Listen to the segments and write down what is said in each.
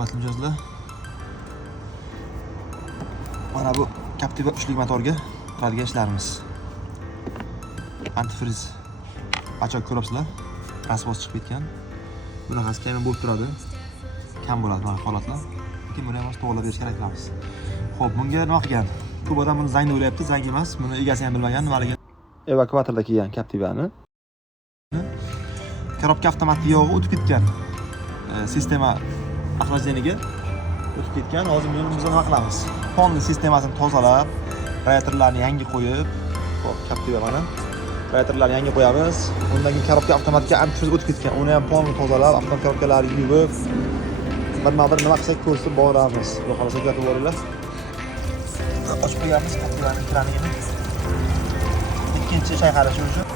Hurmatli mijozlar. Mana bu Captiva 3lik motorga qiladigan ishlarimiz. Antifriz bachok ko'ribsizlar. Rasvos chiqib ketgan. Bunaqasi kam bo'lib turadi. Kam bo'ladi mana holatlar. Lekin buni ham to'g'rilab berish kerak qilamiz. Xo'p, bunga nima qilgan? Kubodan buni zangni o'ylayapti, zang emas. Buni egasi ham bilmagan, nimaligini. Evakuatorda kelgan Captiva'ni. Korobka avtomatik yog'i o'tib ketgan. Sistema охлаждениyaga o'tib ketgan. Hozir buni biz nima qilamiz? Polni sistemasini tozalab, radiatorlarni yangi qo'yib, hop, Captiva mana. Radiatorlarni yangi qo'yamiz. Undan keyin korobka avtomatikga antifriz o'tib ketgan. Uni ham polni tozalab, avtomat korobkalarni yuvib, birma-bir nima qilsak ko'rsatib boramiz. Xudo xolasa kuzatib boringlar. Ochib qo'yamiz Captiva'ning kranini. Ikkinchi chayqalishi uchun.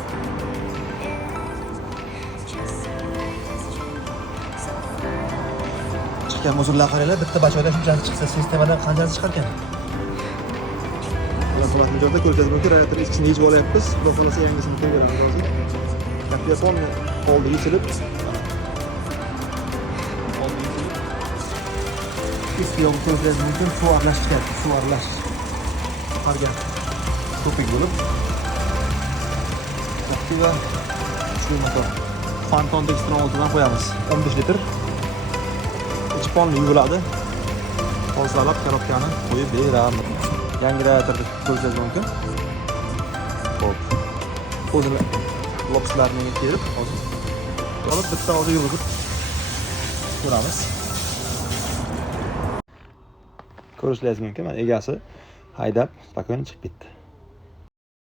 Chiqqan muzurlar qaranglar, bitta bachada shunchasi chiqsa, sistemadan qanchasi chiqar ekan? Hurmatli mijozlar, ko'rsangiz mumkin, radiator ichini yechib olyapmiz. Xudo xolasa yangisini qo'yib beramiz hozir. Captiva polni oldi yechilib, Üst yolu ko'rsangiz mumkin, suv aralash chiqadi, suv aralash. Qargan ko'pik bo'lib. Captiva shu motor. Fanton Dextron oldidan qo'yamiz. 15 litr. Ichi polni yuviladi. Tozalab korobkani qo'yib beramiz. Yangi radiatorni ko'rsangiz mumkin. Xo'p. O'zini lopslarni kelib, hozir olib bitta hozir yurgizib ko'ramiz. Ko'rishingiz mumkin, mana egasi haydab, spokойно chiqib ketdi.